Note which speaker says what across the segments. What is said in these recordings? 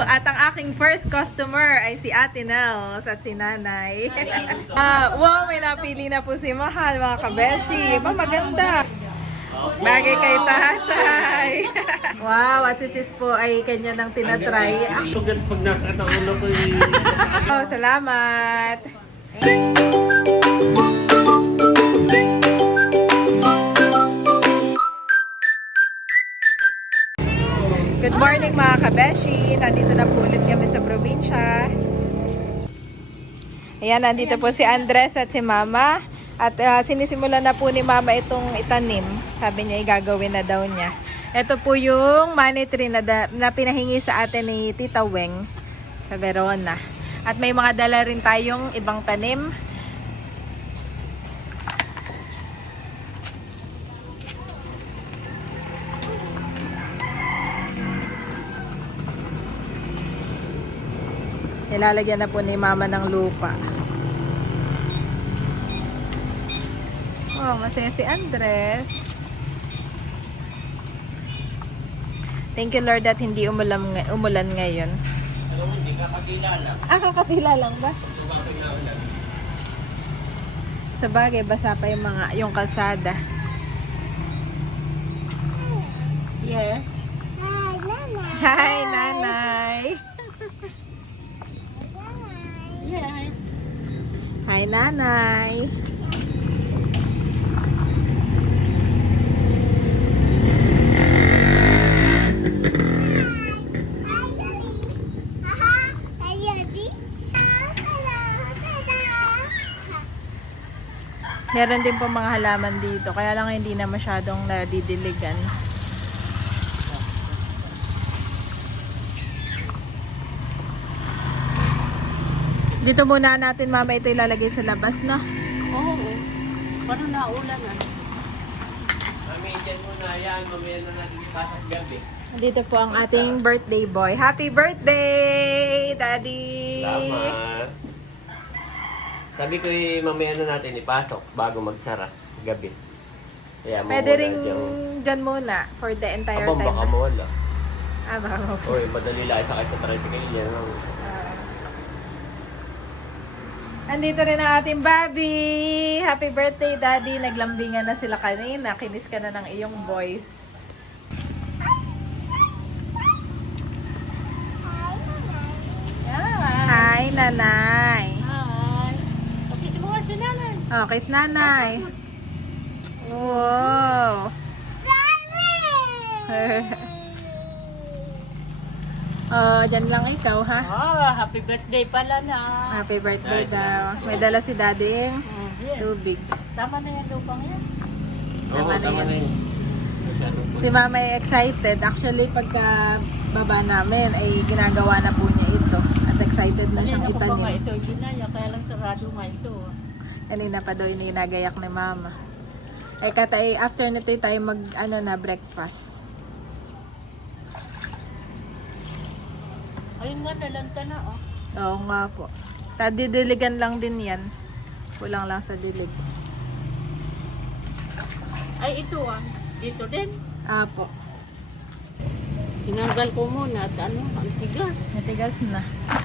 Speaker 1: At ang aking first customer ay si Ate Nels at si Nanay. Wow, may napili na po si Mahal, mga kabeshi. Ba, maganda. Bagay kay tatay. Wow, at si sis po ay kanya nang tinatry.
Speaker 2: Sugat pag nasa ang ulo ko
Speaker 1: Oh, salamat. Good morning mga kabeshi. Nandito na po ulit kami sa probinsya. Ayan, nandito po si Andres at si Mama. At sinisimulan na po ni Mama itong itanim. Sabi niya igagawin na daw niya. Ito po yung money tree na pinahingi sa atin ni Tita Weng sa Verona. At may mga dala rin tayong ibang tanim. Nilalagyan na po ni Mama ng lupa. Oh, masaya si Andres. Thank you Lord that hindi umulan ngayon.
Speaker 2: Alam mo, hindi ka kakatila lang.
Speaker 1: Kakatila lang ba? Sa bagay, basa pa yung kalsada.
Speaker 3: Yes.
Speaker 1: Hi, Nanay!
Speaker 3: Yes.
Speaker 1: Hi, Nanay! Meron din po mga halaman dito, kaya lang hindi na masyadong nadidiligan. Dito muna natin, Mama, ito ilalagay sa labas, no?
Speaker 3: Oo. Paano naulan ah?
Speaker 2: Mami, dyan muna yan. Mamaya na natin ipasok gabi.
Speaker 1: Dito po ang ating birthday boy. Happy birthday, Daddy!
Speaker 2: Tama. Sabi ko mamaya na natin ipasok bago magsara gabi. Kaya
Speaker 1: Pwede rin dyan muna for the entire
Speaker 2: Abang
Speaker 1: time.
Speaker 2: baka mawala.
Speaker 1: Baka mawala.
Speaker 2: Uy, madali lang sakay sa tricycle niya.
Speaker 1: Andito rin ang ating Bobby. Happy birthday, Daddy. Naglambingan na sila kanina. Kinis ka na ng iyong voice. Hi, Nanay.
Speaker 3: Hi. Okay, mo si nanay.
Speaker 1: Oh, kiss Nanay. Wow. Oh, dyan lang ikaw, ha?
Speaker 3: Oh, happy birthday pala na.
Speaker 1: Happy birthday daw. May dala si Daddy
Speaker 3: Yes.
Speaker 1: tubig.
Speaker 3: Tama na yan lupang yan.
Speaker 2: Oo, tama na yun. Masyadong po.
Speaker 1: Si Mama ay excited. Actually, pagka baba namin, ay ginagawa na po niya ito. At excited na siyang
Speaker 3: Kanina ko pa nga
Speaker 1: itanim.
Speaker 3: ito ginaya, kaya lang sarado nga ito.
Speaker 1: Kanina pa daw ininagayak ni Mama. Ay katay, after nito tayo na breakfast.
Speaker 3: Ayun nga, nalanta na oh.
Speaker 1: Oo nga po. Didiligan lang din yan. Kulang lang sa dilig.
Speaker 3: Ay, ito ah. Dito din.
Speaker 1: Apo.
Speaker 3: Tinanggal ko muna at ang tigas.
Speaker 1: Natigas na.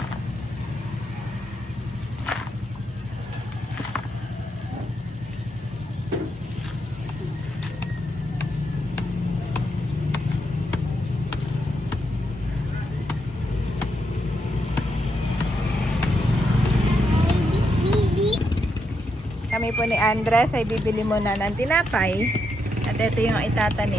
Speaker 1: Kami po ni Andres ay bibili muna ng tinapay. At ito yung itatanim.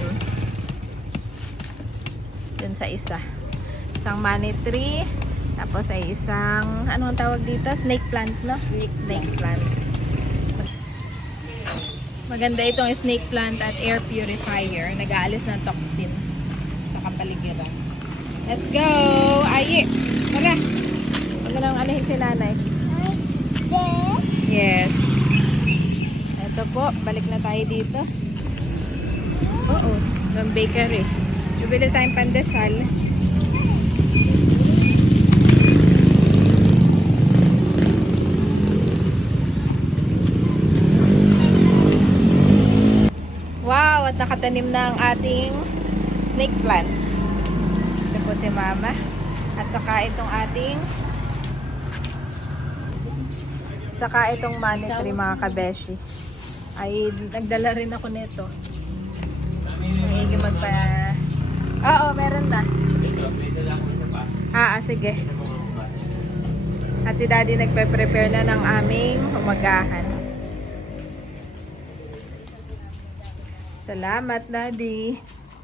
Speaker 1: Dun sa isa. Isang money tree. Tapos ay isang, anong tawag dito? Snake plant, no? Snake plant. Maganda itong snake plant at air purifier. Nag-aalis ng toxin sa kapaligiran. Let's go! Aye! Tara! Huwag mo nang anahin si nanay. Yes. Ito po, balik na tayo dito. Oo, ng bakery. Bibili tayong pandesal. Wow, at nakatanim na ang ating snake plant. Ito po si Mama. At At saka itong money tree mga kabeshi. Ay, nagdala rin ako nito. May magpa... Oo, meron na. Sige. At si Daddy nagpe-prepare na ng aming umagahan. Salamat, Daddy.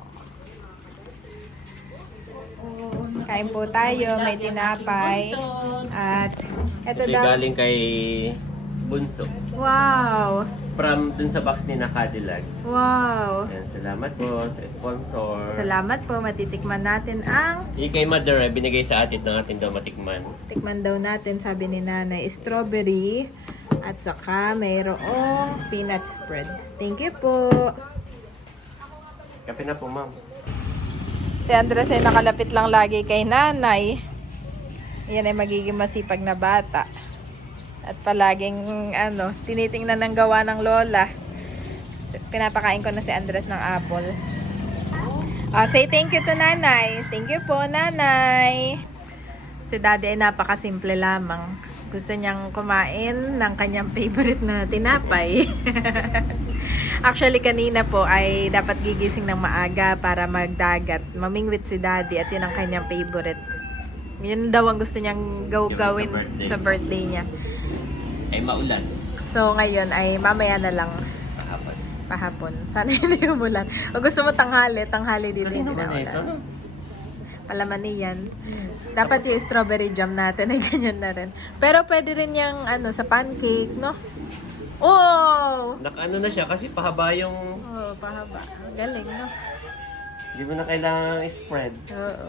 Speaker 1: Kain po tayo, may tinapay. At eto
Speaker 2: Kasi
Speaker 1: daw.
Speaker 2: galing kay Bunso.
Speaker 1: Wow!
Speaker 2: From dun sa box ni Cadillac.
Speaker 1: Wow!
Speaker 2: Ayan, salamat po sa sponsor.
Speaker 1: Salamat po, matitikman natin ang
Speaker 2: Kay Mother, binigay sa atin ng ating daw matikman.
Speaker 1: tikman daw natin, sabi ni Nanay, strawberry at saka mayroong peanut spread. Thank you po.
Speaker 2: Kape na po, ma'am.
Speaker 1: Si Andres ay nakalapit lang lagi kay Nanay. Yan ay magiging masipag na bata. At palaging tinitingnan ng gawa ng lola. Pinapakain ko na si Andres ng apple. Say thank you to Nanay. Thank you po, Nanay. Si Daddy ay napakasimple lamang. Gusto niyang kumain ng kanyang favorite na tinapay. Actually, kanina po ay dapat gigising ng maaga para magdagat. Mamingwit si Daddy at yun ang kanyang favorite. Yun daw ang gusto niyang gawin sa birthday niya.
Speaker 2: Ay maulan.
Speaker 1: So, ngayon ay mamaya na lang
Speaker 2: Kahapon.
Speaker 1: pahapon. Sana hindi umulan. O gusto mo tanghali dito
Speaker 2: Kanino
Speaker 1: hindi
Speaker 2: ba
Speaker 1: na
Speaker 2: na ito?
Speaker 1: ulan. Palaman yan. Dapat yung strawberry jam natin ay ganyan na rin. Pero pwede rin yung sa pancake, no? Oh!
Speaker 2: Nakaano na siya kasi pahaba yung...
Speaker 1: Oh, pahaba. Ang galing, no?
Speaker 2: Hindi mo na kailangan spread.
Speaker 1: Oo.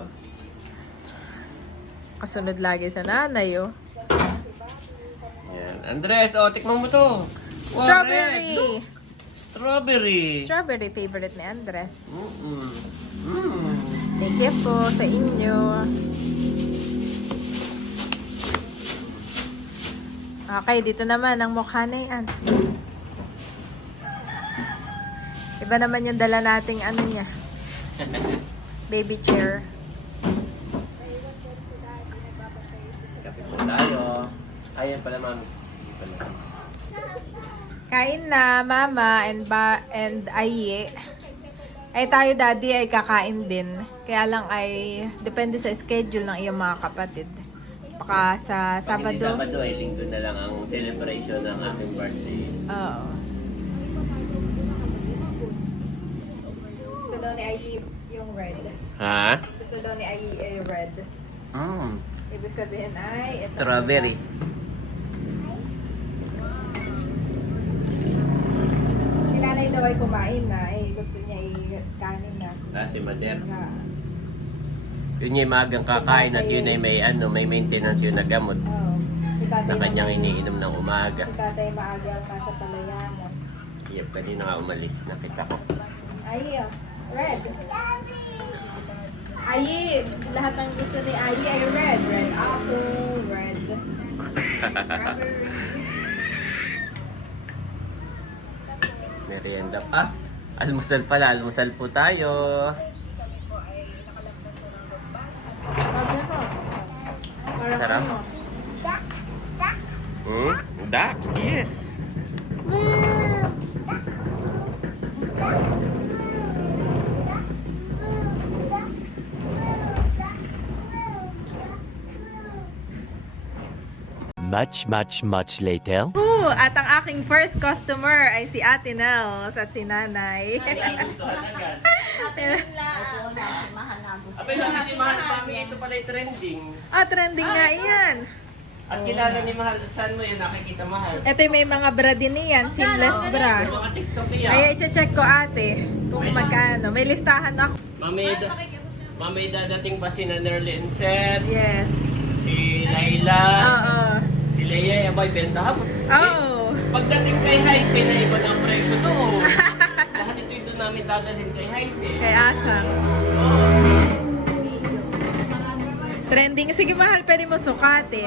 Speaker 1: Kasunod lagi sa nanay, oh.
Speaker 2: Yan. Andres, tikman mo to. Wow,
Speaker 1: Strawberry!
Speaker 2: red. Look. Strawberry.
Speaker 1: Strawberry favorite ni Andres.
Speaker 2: Mm.
Speaker 1: Thank you po sa inyo. Okay, dito naman ang mukha na yan. Iba naman yung dala nating niya. Baby chair.
Speaker 2: Kape po tayo. Ayan pala, ma'am. Hindi pala.
Speaker 1: Kain na, Mama and Aye. Ay tayo, Daddy, ay kakain din. Kaya lang ay depende sa schedule ng iyong mga kapatid. Baka sa
Speaker 2: Pag hindi
Speaker 1: Sabado.
Speaker 2: Sabado ay linggo na lang ang celebration ng aking birthday.
Speaker 1: Oo. Gusto daw ni Aye yung red.
Speaker 2: Ha?
Speaker 1: Gusto daw ni Aye ay red. Ibig sabihin ay ito.
Speaker 2: Strawberry.
Speaker 1: Si nanay daw ay kumain na. Gusto niya ay kanin na.
Speaker 2: Si Mader.
Speaker 1: Ah,
Speaker 2: Yun yung magang kakain at yun ay may maintenance yun na gamot
Speaker 1: Oo. Si tatay
Speaker 2: na kanyang
Speaker 1: naman-
Speaker 2: iniinom ng umaga.
Speaker 1: Si tatay maaga ang nasa palayanan.
Speaker 2: Yep, kanina nga umalis. Nakita ko.
Speaker 1: Aye, red. Aye, lahat ng gusto ni Aye ay red. Red apple, red strawberry.
Speaker 2: Merienda pa. Almusal pala. Almusal po tayo. Sarap. Duck? Yes.
Speaker 4: Much later.
Speaker 1: At ang aking first customer ay si Ate Nels at si Nanay.
Speaker 2: Abay, sabi ni Mahal Mami, ito pala yung trending.
Speaker 1: Trending nga yan.
Speaker 2: At kilala ni Mahal, saan mo yan nakikita Mahal?
Speaker 1: Ito yung may mga bra din yan, seamless bra.
Speaker 2: Yung mga TikTok niya.
Speaker 1: Ay, i-check ko ate kung magkano. May listahan ako.
Speaker 2: Mami, dadating pa si Nerly and Seth,
Speaker 1: Yes.
Speaker 2: si Layla,
Speaker 1: Oo.
Speaker 2: si Leia, abay, benta mo.
Speaker 1: Oo.
Speaker 2: Pagdating kay Haite, na iba ng presyo to. Lahat ito namin dadalhin kay Haite.
Speaker 1: Kay Asang. Trending. Sige mahal, pwede mo sukatin.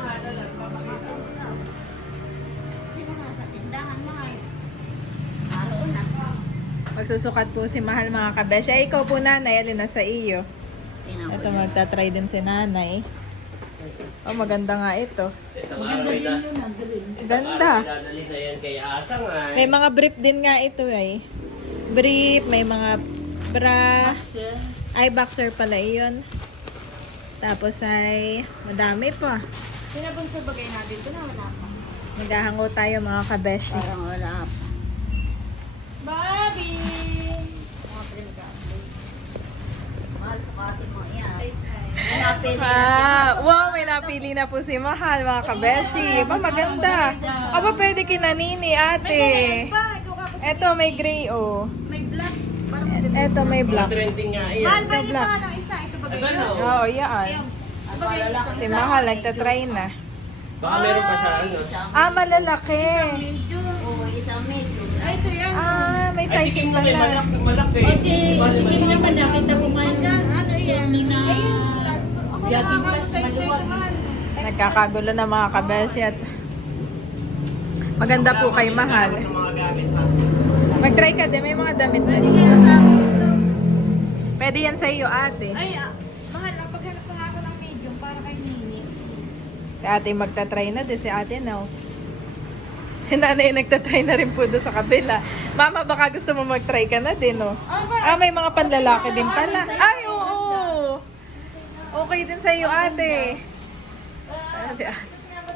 Speaker 3: Sino nga sa tindahan mo ay? Naroon na.
Speaker 1: Magsusukat po si Mahal mga kabesh. Ay, ikaw po nanay, alin na sa iyo.
Speaker 3: Tingnan mo.
Speaker 1: Ito, magta-try din si nanay. Oh, maganda nga ito.
Speaker 3: Maganda din yun, ang galing.
Speaker 1: Ganda.
Speaker 2: Dadali na yan kay Asang ay.
Speaker 1: May mga brief din nga ito eh. Brief, may mga bra. Ay, boxer pala iyon. Tapos ay, madami pa.
Speaker 3: Sinabang sa bagay natin ito na wala pa.
Speaker 1: Maghahango tayo mga kabeshi.
Speaker 3: Parang wala pa. Bobby! Mga pinag-upload. Mahal sa katin mo yan. Napili
Speaker 1: Wow, may napili na po si Mahal, mga kabeshi. Ba, maganda. Aba, pwede kinanini, ate. Eto, may gray, oh.
Speaker 3: May black. Parang
Speaker 1: Eto, may
Speaker 2: Mga
Speaker 1: black.
Speaker 2: trending nga yan.
Speaker 3: Mahal ba yung
Speaker 1: black.
Speaker 3: mga ng isa? Ito bagay
Speaker 2: Ano?
Speaker 3: yun.
Speaker 1: Oo, yan.
Speaker 3: Bagay yung
Speaker 1: Si Mahal, nagtatry na.
Speaker 2: Baka meron pa sa ano.
Speaker 1: Ah, malalaki.
Speaker 3: medyo. Oo, isang medyo. Ay, ito yan.
Speaker 1: Ah, may
Speaker 2: Ay,
Speaker 1: sizing
Speaker 2: sikim mo may
Speaker 1: pala.
Speaker 2: malaki.
Speaker 3: Sige naman, nakita ko man. Ano yan? Ayun. Jogging pants, maluwag.
Speaker 1: Nagkakagulo na mga kabeshi at maganda po kay Mahal.
Speaker 2: Ng mga gamit ha.
Speaker 1: Mag-try ka din, may mga damit na
Speaker 3: Hindi
Speaker 1: din.
Speaker 3: kaya sa akin ito.
Speaker 1: Pwede yan sa iyo, ate.
Speaker 3: Ay, mahal. Paghanap ko nga ako ng medium para kay Nini.
Speaker 1: Si ate magta-try na din, si ate now. Si nanay nagta-try na rin po doon sa kabila. Mama, baka gusto mo mag-try ka na din, no? Ah, may mga panlalaki din pala. Ay, oo! Okay din sa iyo, ate. Ate, ate.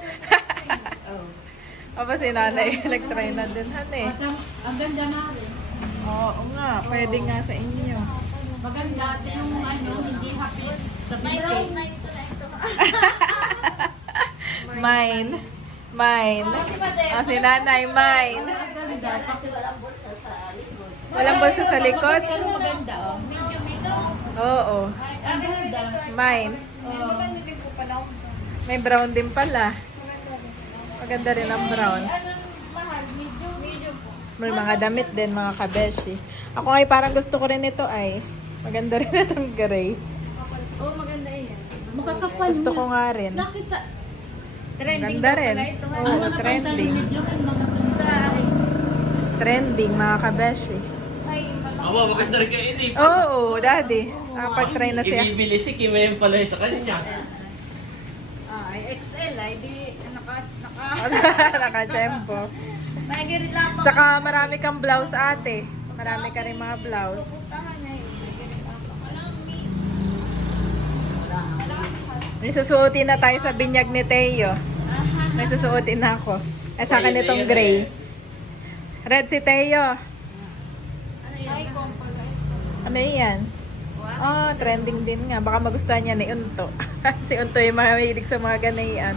Speaker 1: Aba, si nanay nag-try na din, han eh.
Speaker 3: Ang ganda na rin.
Speaker 1: Oo nga, pwede nga sa inyo.
Speaker 3: Maganda yung ano, hindi happy sa bisay.
Speaker 1: Mine. Mine. Ah, si nanay, mine.
Speaker 3: Maganda, pati walang bulsa sa likod.
Speaker 1: Walang bulsa sa likod?
Speaker 3: Pero maganda, oh. Medium ito.
Speaker 1: Oo.
Speaker 3: Ang ganda.
Speaker 1: Mine.
Speaker 3: Maganda din po pala.
Speaker 1: May brown din pala. Maganda rin ang brown.
Speaker 3: Anong mahal? Medium? Medium po.
Speaker 1: May mga damit din, mga kabeshi. Ako ay parang gusto ko rin ito ay. Maganda rin itong gray.
Speaker 3: Oo, maganda yan. Makakapal
Speaker 1: Gusto ko nga rin.
Speaker 3: Nakita. Trending
Speaker 1: Ganda rin. Oo, trending. Trending, mga kabeshi.
Speaker 2: Aba, maganda rin kay Edip.
Speaker 1: Oo, daddy. Nakapag-try na siya.
Speaker 2: Ibibili si Kim yung pala sa kanya.
Speaker 3: Ay, XL ay di naka
Speaker 1: Naka-tempo.
Speaker 3: may girit lang pa.
Speaker 1: Saka marami kang blouse, ate. Marami ka rin mga blouse.
Speaker 3: Tahan na yun. May girit lang pa.
Speaker 1: May susuotin na tayo sa binyag ni Teo. May susuotin na ako. At sa akin itong gray. Red si Teo.
Speaker 3: Ano yun?
Speaker 1: Ano yan? Oh, trending din nga. Baka magustuhan niya ni Unto. Si Unto yung mahilig sa mga ganayan.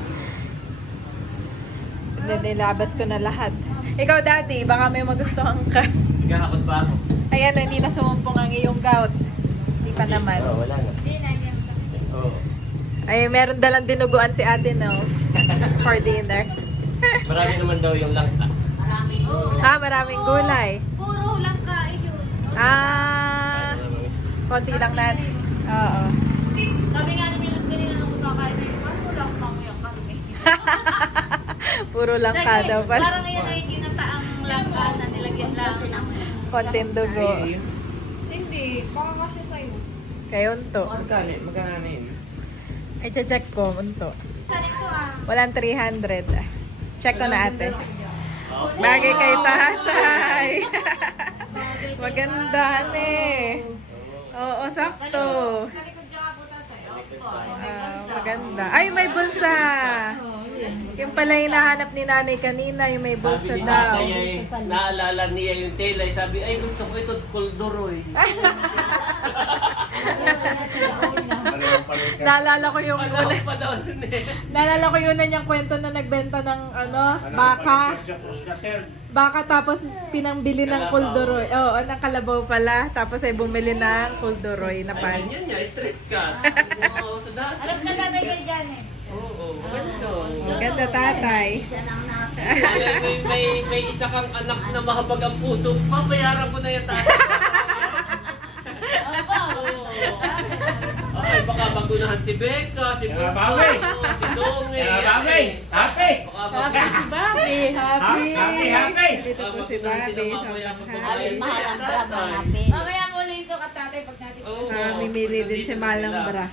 Speaker 1: Nilabas ko na lahat. Ikaw, daddy, baka may magustuhan ka.
Speaker 2: Gahakot pa ako.
Speaker 1: Ayan, hindi na sumumpong ang iyong gout. Hindi pa naman.
Speaker 2: Oo, wala na.
Speaker 3: Hindi na yan sa
Speaker 2: Oo.
Speaker 1: Ay, meron dalang dinuguan si Ate Nels for dinner.
Speaker 2: Marami naman daw yung langka.
Speaker 3: marami. Oo.
Speaker 1: Ah, maraming gulay.
Speaker 3: Puro lang kain yun.
Speaker 1: Ah, konti lang na. Oo.
Speaker 3: Sabi nga namin lang kanina nung kumakain na yun, parang lang mamaya kami.
Speaker 1: Puro lang ka daw pala.
Speaker 3: Parang ngayon ay ginataang langka na nilagyan lang ng
Speaker 1: Konting dugo.
Speaker 3: Hindi, baka kasi sa'yo.
Speaker 1: Kay Unto.
Speaker 2: Magkano yun?
Speaker 1: Ay, check ko, Unto.
Speaker 3: Saan ito
Speaker 1: Walang 300. Check ko na, ate. Bagay kay tatay. Maganda, eh. Oo, sakto.
Speaker 3: Talikod siya po tatay.
Speaker 1: Maganda. Ay, may bulsa. Yung pala yung nahanap ni nanay kanina, yung may
Speaker 2: Sabi
Speaker 1: bulsa
Speaker 2: ni
Speaker 1: daw.
Speaker 2: tatay ay naalala niya yung tela. Sabi, ay gusto ko ito, kulduroy.
Speaker 1: Naalala ko yung
Speaker 2: Pagawag pa daw nun eh.
Speaker 1: Naalala ko yun na niyang kwento na nagbenta ng baka. Baka tapos pinangbili ng kulduroy. Oo, ng kalabaw pala. Tapos ay bumili ng kulduroy na
Speaker 2: Ay,
Speaker 1: pan.
Speaker 2: ganyan niya, straight cut. Oo, so dati.
Speaker 3: Alam na tatay kayo dyan eh.
Speaker 2: Oo, maganda.
Speaker 1: Maganda, tatay.
Speaker 2: May isa kang anak na mahabag ang puso. Babayaran ko na yan tatay. Okay, baka magunahan si Becca, si Bunso, si Dome.
Speaker 5: Happy!
Speaker 2: Baka magunahan.
Speaker 1: Happy, happy.
Speaker 5: Happy!
Speaker 1: Dito po si Bobby.
Speaker 2: mamaya pagbabayan
Speaker 3: Mahal ang
Speaker 2: tatay.
Speaker 3: happy. Mamaya muli so
Speaker 2: Oo.
Speaker 1: Mimili din si Malang Bra.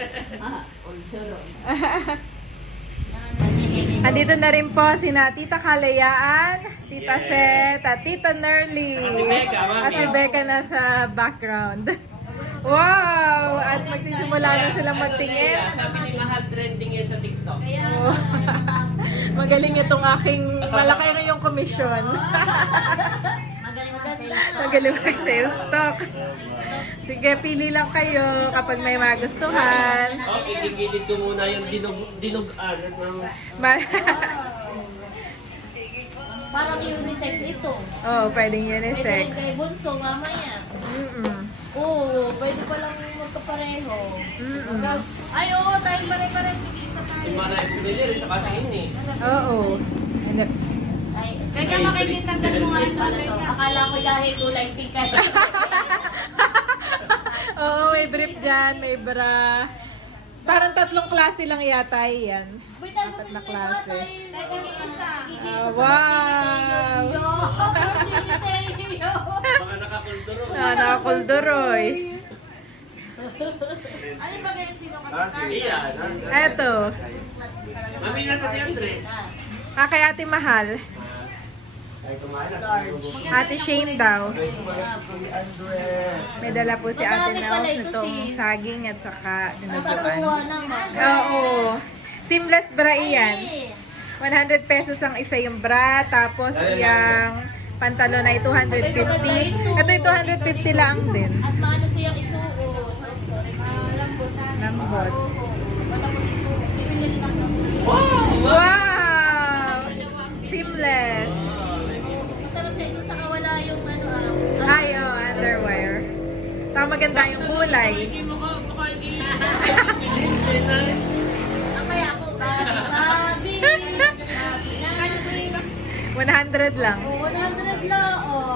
Speaker 1: Andito na rin po sina Tita Kalayaan, Tita
Speaker 2: Yes.
Speaker 1: Seth, at Tita Nerly.
Speaker 2: At si Becca, mami.
Speaker 1: At si Becca nasa background. Wow! At magsisimula na silang magtingin.
Speaker 2: Sabi ni Mahal, trending yan sa TikTok.
Speaker 1: Oh. Magaling itong aking, malaki na yung komisyon.
Speaker 3: Magaling mag-sales.
Speaker 1: Magaling mag-sales talk. Sige, pili lang kayo kapag may magustuhan.
Speaker 2: Oh, igigilid ko muna yung dinugan.
Speaker 1: Ma-
Speaker 3: Parang unisex ito.
Speaker 1: oh, pwedeng
Speaker 3: Pwede
Speaker 1: unisex.
Speaker 3: rin kay Bunso, mamaya.
Speaker 1: Mm-mm.
Speaker 3: Oo, pwede pa lang magkapareho.
Speaker 1: Mm-mm.
Speaker 3: Ay, oo, tayo pare-pare. Isa tayo.
Speaker 2: Yung mga bumili rin sa kasain eh.
Speaker 1: Oo. Hindi.
Speaker 3: Ay,
Speaker 2: Kaya makikita
Speaker 3: ano to? Akala ko dahil kulay pink ay.
Speaker 1: Oo, may brief dyan, may bra. Parang 3 klase lang yata yan.
Speaker 3: Wait, tayo
Speaker 1: Apat na
Speaker 3: bumili
Speaker 1: klase.
Speaker 3: tayo. Isa.
Speaker 1: Ah, wow!
Speaker 2: Baka nakakulduro.
Speaker 1: Nakakulduroy.
Speaker 3: Ano ba kayo sino
Speaker 2: Iyan.
Speaker 1: Eto.
Speaker 2: Mami na si Andre.
Speaker 1: Kay Ate Mahal.
Speaker 2: Ay, kumain na.
Speaker 1: Ate Shane daw. May dala po si Ate
Speaker 3: Madami
Speaker 1: Nels
Speaker 3: pala ito,
Speaker 1: nitong
Speaker 3: sis.
Speaker 1: saging at saka
Speaker 3: Nakatuwa
Speaker 1: dinuguan.
Speaker 3: naman.
Speaker 1: Oo. Seamless bra iyan. 100 pesos ang isa yung bra, tapos yung pantalon ay 250. Ito ay 250 lang din.
Speaker 3: At maano siyang isuot. Lambot na.
Speaker 1: Lambot.
Speaker 3: Oo. Matapos isuot. Bibili rin ako.
Speaker 2: Wow!
Speaker 1: Wow! Seamless.
Speaker 3: Masarap siya. Isa saka wala yung ano
Speaker 1: Ay, oh, underwear. Saka maganda yung kulay.
Speaker 2: Hindi mo ka, baka hindi.
Speaker 3: Ang kaya ako. Gabi. Gabi.
Speaker 1: 100 lang.
Speaker 3: Oo, 100 lang. Oo.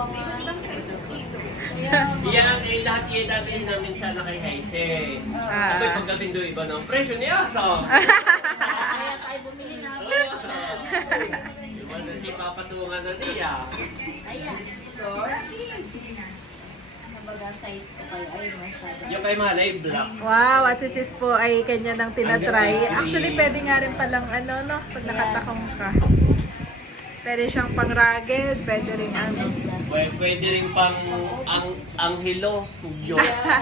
Speaker 2: Yan, eh, lahat yan dadalhin namin sana kay Haise.
Speaker 1: Ah.
Speaker 2: Abay, pagdating doon iba ng presyo ni Aso.
Speaker 3: Kaya tayo bumili na ako.
Speaker 2: Diba na si papatungan na niya.
Speaker 3: Ayan. Kumbaga size ko kayo ay masyado.
Speaker 2: Yung kay Malay, black.
Speaker 1: Wow, at si sis po ay kanya nang tinatry. Actually, pwede nga rin palang ano, no? Pag nakatakong ka. Pwede siyang pang rugged, pwede rin ano.
Speaker 2: Pwede rin pang anghelo. Yo.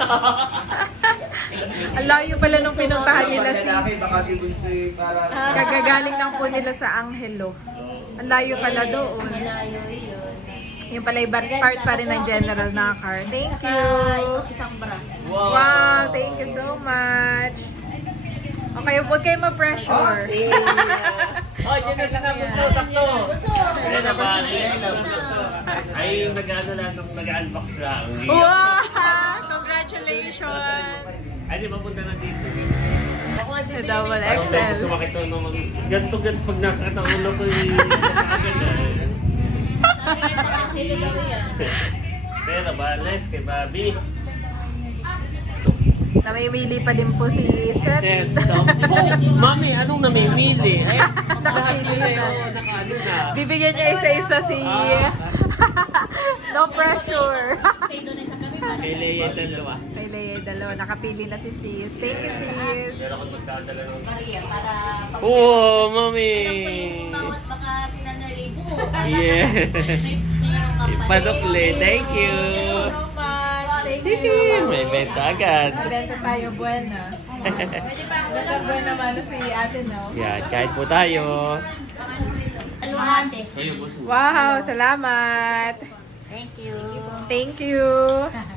Speaker 1: Ang layo pala nung pinuntahan nila sis.
Speaker 5: Baka si Bunsoy para...
Speaker 1: Kagagaling lang po nila sa Angelo. Ang layo pala doon.
Speaker 3: Malayo yun.
Speaker 1: Yung pala ibang part pa rin ng general na car. Thank
Speaker 3: Saka
Speaker 1: you.
Speaker 3: itong isang bra.
Speaker 1: Wow, thank you so much. Okay, huwag kayo ma-pressure.
Speaker 2: Oh, dyan na sinabot ko, sakto.
Speaker 3: Gusto.
Speaker 2: Yan na ba? Ay, nag-ano lang, nag-unbox lang.
Speaker 1: Wow! Congratulations!
Speaker 2: Ay, di ba punta na dito?
Speaker 3: Ako ang bibili
Speaker 1: Double
Speaker 3: ng
Speaker 2: Gusto
Speaker 1: XL.
Speaker 2: makita naman. Ganto pag nasa ang ulo ko nakaganda.
Speaker 3: Sabi nga baka kilo daw yan.
Speaker 2: Pero balas kay Bobby.
Speaker 1: Namimili pa din po si Seth.
Speaker 2: Seto. Mami, anong namimili? Ay,
Speaker 1: Nakapili na.
Speaker 2: nakaano na.
Speaker 1: Bibigyan niya isa-isa si... No pressure.
Speaker 3: Stay doon sa kami.
Speaker 2: Pili yung dalawa.
Speaker 1: Kay Leia, dalawa. Nakapili na si sis. Thank you, sis.
Speaker 2: Pero ako magdadala ng...
Speaker 3: Maria, para pag...
Speaker 2: Oo, mami!
Speaker 3: Alam ko yung bawat baka sinanalibo.
Speaker 2: Yeah.
Speaker 3: Mayroong kapalit.
Speaker 2: Ipadukli. Thank you.
Speaker 1: So much. Thank
Speaker 2: Hihi,
Speaker 1: you.
Speaker 2: may benta agad.
Speaker 1: Benta tayo buena. Benta buena naman si ate, no?
Speaker 2: Yan, kain po tayo.
Speaker 3: Ano ate?
Speaker 2: Kayo, boss.
Speaker 1: Wow, salamat.
Speaker 3: Thank you.
Speaker 1: Thank you.